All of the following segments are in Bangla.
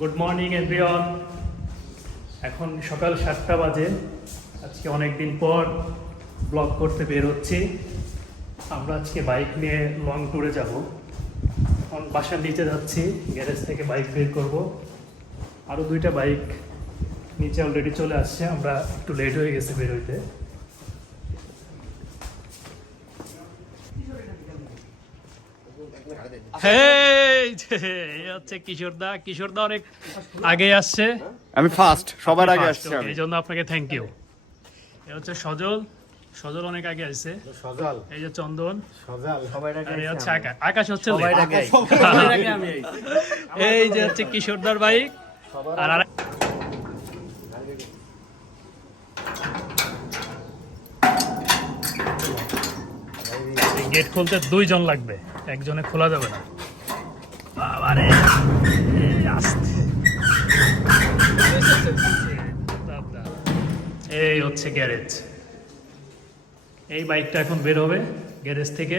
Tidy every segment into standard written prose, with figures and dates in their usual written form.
Good morning everyone. এখন সকাল 7টা বাজে। আজকে অনেক দিন পর ব্লগ করতে বের হচ্ছি। আমরা আজকে বাইক নিয়ে লং ট্যুরে যাব। এখন বাসার নিচে যাচ্ছি, গ্যারেজ থেকে বাইক বের করব। আরও 2টা বাইক নিচে অলরেডি চলে আসছে, আমরা একটু লেট হয়ে গেছে বের হইতে। কিশোরদা অনেক আগে আসছে, আমি ফার্স্ট, সবার আগে আসছি আমি। এই জন্য আপনাকে থ্যাংক ইউ। এ হচ্ছে সজল অনেক আগে আসছে। সজাল, এই যে চন্দন, সজাল সবাই আগে আর এই হচ্ছে আসছি। আকাশ হচ্ছে সবাই late। আগে আমি এই। এই যে হচ্ছে কিশোরদার বাইক। আর গেট খুলতে 2 জন লাগবে, একজনে খোলা যাবে না। বাবারে, আস্তে। এই হচ্ছে গ্যারেজ। এই বাইকটা এখন বের হবে গ্যারেজ থেকে।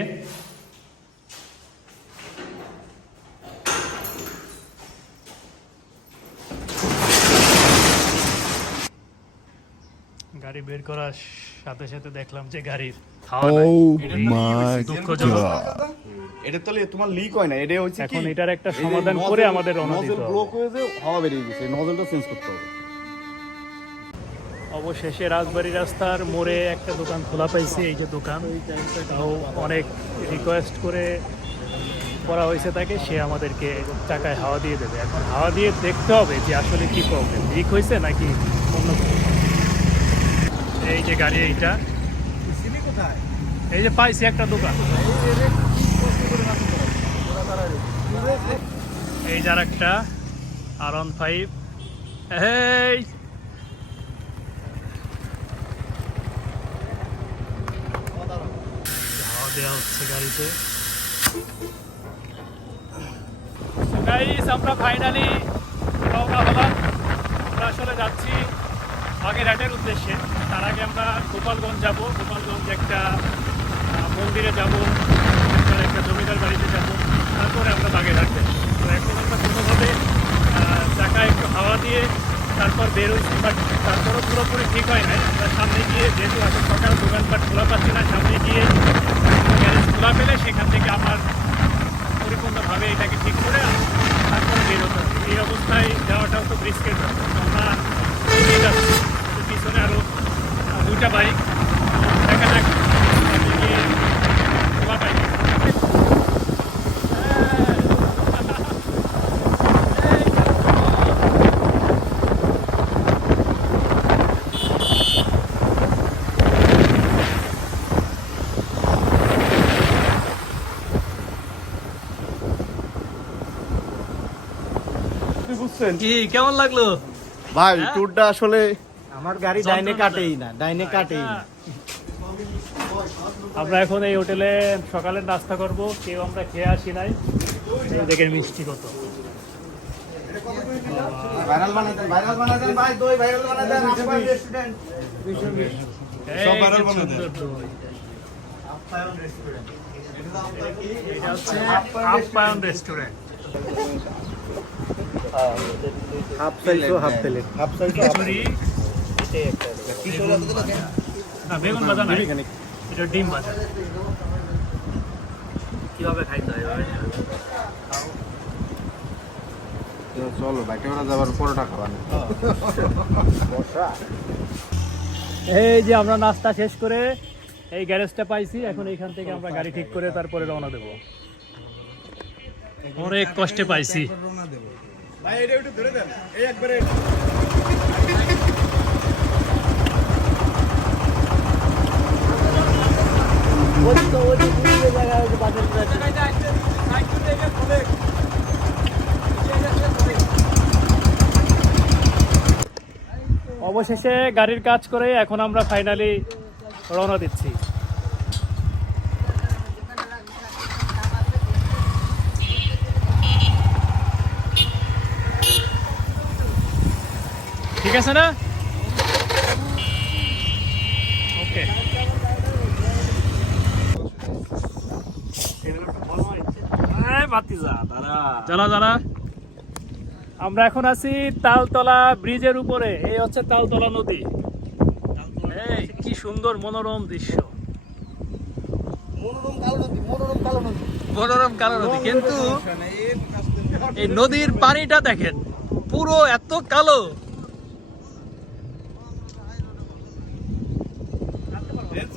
গাড়ি বের করার সাথে সাথে দেখলাম যে গাড়ির হাওয়া নাই। দুঃখজনক। এটা তাহলে তোমার লিক হয় না, এটা হচ্ছে কি এখন এটার একটা সমাধান করে আমাদের রওনা দিতে নজল হবে। ব্লক হয়ে যে হাওয়া বেরিয়ে গেছে, নজলটা চেঞ্জ করতে হবে। অবশেষে রাজবাড়ি রাস্তার মোড়ে একটা দোকান খোলা পাইছি। এই যে দোকান, তাও অনেক রিকোয়েস্ট করে করা হয়েছে তাকে, সে আমাদেরকে চাকায় হাওয়া দিয়ে দেবে। এখন হাওয়া দিয়ে দেখতে হবে যে আসলে কি প্রবলেম, লিক হয়েছে নাকি অন্য কোনো। এই যে গাড়ি, এইটা এই যে পাইছি একটা দোকান। এই যার একটা R15। এই হাওয়া দেওয়া হচ্ছে গাড়িতে। গাইস, আমরা ফাইনালি রওনা হলাম। আমরা আসলে যাচ্ছি বাগেরহাটের উদ্দেশ্যে। তার আগে আমরা গোপালগঞ্জ যাব। গোপালগঞ্জ একটা মন্দিরে যাব, একটা জমিদার বাড়িতে যাব, তারপরে আমরা বাগেরহাট যাব। তো এখন আমরা কোনোভাবে চাকায় একটু হাওয়া দিয়ে তারপর বের হয়েছি, বাট তারপরও পুরোপুরি ঠিক হয় না। আমরা সামনে গিয়ে, যেহেতু এখন সকাল দোকানপাট খোলা পাচ্ছি না, সামনে গিয়ে গ্যারেজ খোলা পেলে সেখান থেকে আমার পরিপূর্ণভাবে এটাকে ঠিক করে তারপরে বের হতে হবে। এই অবস্থায় যাওয়াটাও তো রিস্কের ব্যাপার। আমরা এগিয়ে যাচ্ছি, পিছনে আরও 2টা বাইক। দেখা যাক সামনে গিয়ে খোলা পাই। বুঝছেন কি কেমন লাগলো ভাই ট্যুরটা? আসলে আমার গাড়ি ডাইনে কাটেই না, ডাইনে কাটেই না। আমরা এখন এই হোটেলে সকালের নাস্তা করব। কেউ আমরা খেয়ে আসি নাই। এই দেখেন মিষ্টি কত। ভাইরাল বানাতেন ভাই, দই ভাইরাল বানাতেন আপনার রেস্টুরেন্ট। সব ভাইরাল বানাতেন। এটা হচ্ছে আপ্যায়ন রেস্টুরেন্ট। হাফ সাইজ ও হাফ প্লেট, হাফ সাইজ ও হাফ খিচুড়ি, না বেগুন ভাজা নাই, এটা ডিম ভাজা। কিভাবে খাইতে হয় চলো বাইকে ওরা যাবার পরোটা খাবার। এই যে আমরা নাস্তা শেষ করে এই গ্যারেজটা পাইছি। এখন এইখান থেকে আমরা গাড়ি ঠিক করে তারপরে রওনা দেব। অনেক কষ্টে পাইছি। ভাই এটা একটু ধরে দেন, এই একবারে অবশেষে গাড়ির কাজ করে এখন আমরা ফাইনালি রওনা দিচ্ছি। ঠিক আছে না? ওকে। জানা আমরা এখন আছি তালতলা ব্রিজের উপরে। এই হচ্ছে তালতলা নদী। এই কি সুন্দর মনোরম দৃশ্য, মনোরম কালো নদী। কিন্তু এই নদীর পানিটা দেখেন, পুরো এত কালো।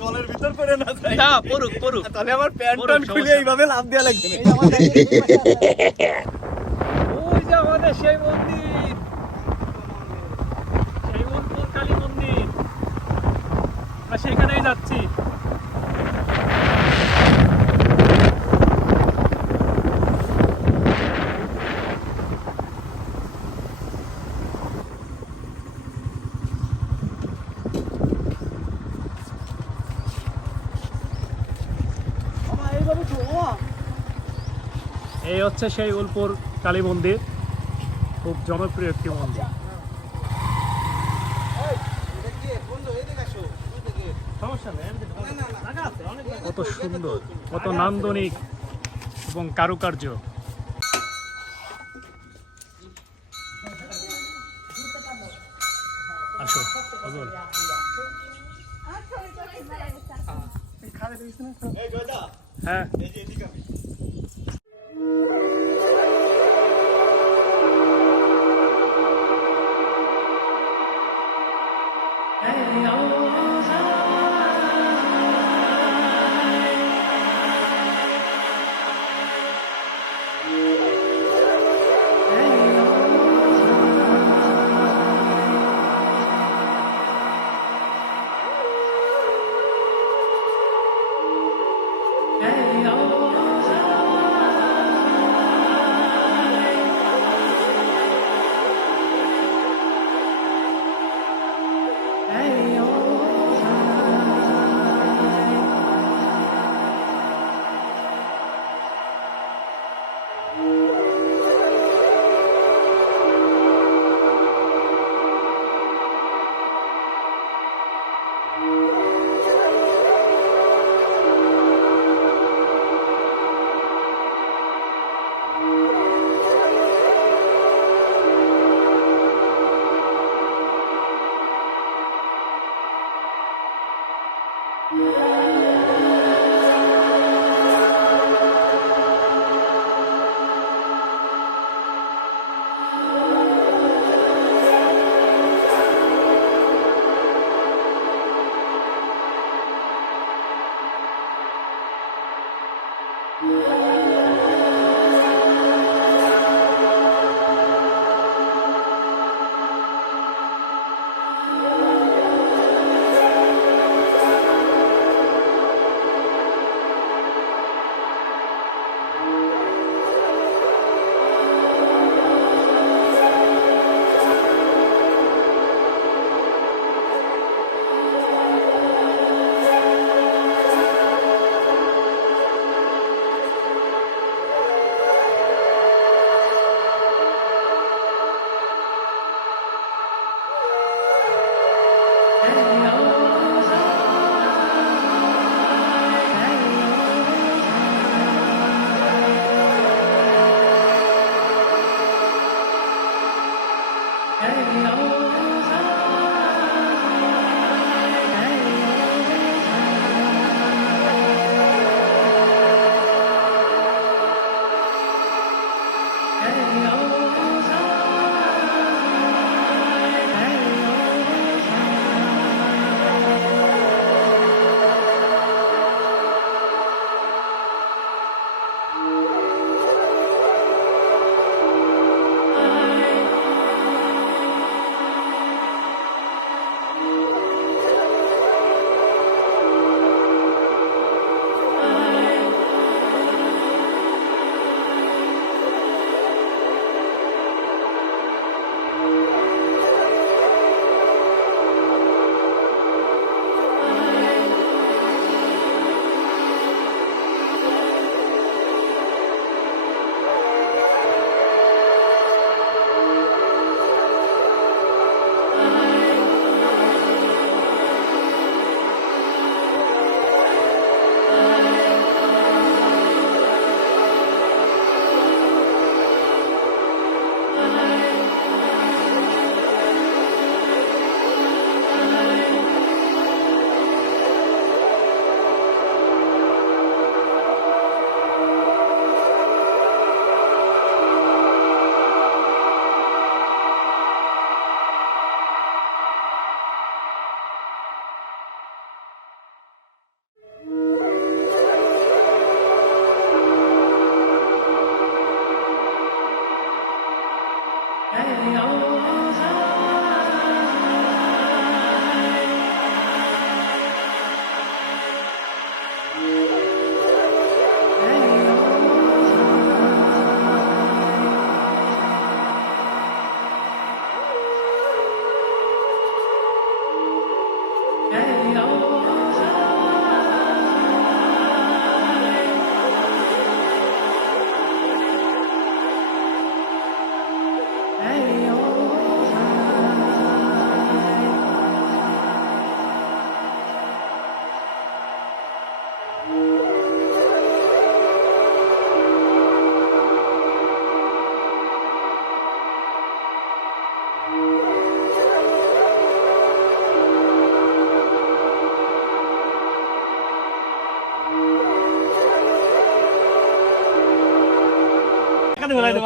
জলের ভিতর করে না যায় না, পড়ুক পড়ুক। তাহলে আমার প্যান্ট পড়ুক, প্যান্ট খুলে সমস্যা এইভাবে লাফ দেওয়া লাগবে। ওই যে আমাদের সেই মন্দির, সেই উল্পুর কালী মন্দির। আমরা সেখানেই যাচ্ছি। এই হচ্ছে সেই উল্পুর কালী মন্দির, খুব জনপ্রিয় একটি মন্দির। কত সুন্দর, কত নান্দনিক এবং কারুকার্য। আসো অজল। হ্যাঁ,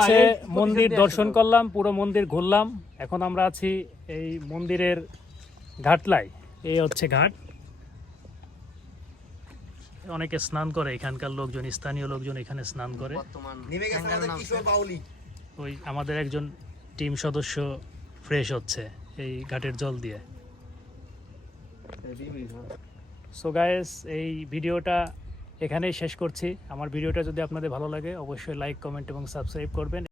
হচ্ছে মন্দির দর্শন করলাম, পুরো মন্দির ঘুরলাম। এখন আমরা আছি এই মন্দিরের ঘাটলায়। এই হচ্ছে ঘাট, অনেকে স্নান করে, এখানকার লোকজন, স্থানীয় লোকজন এখানে স্নান করে। নেমে গেছে আমাদের কিশোর বাউলি। ওই আমাদের একজন টিম সদস্য ফ্রেশ হচ্ছে এই ঘাটের জল দিয়ে। সো গাইস, এই ভিডিওটা এখানেই শেষ করছি। আমার ভিডিওটা যদি আপনাদের ভালো লাগে অবশ্যই লাইক, কমেন্ট এবং সাবস্ক্রাইব করবেন।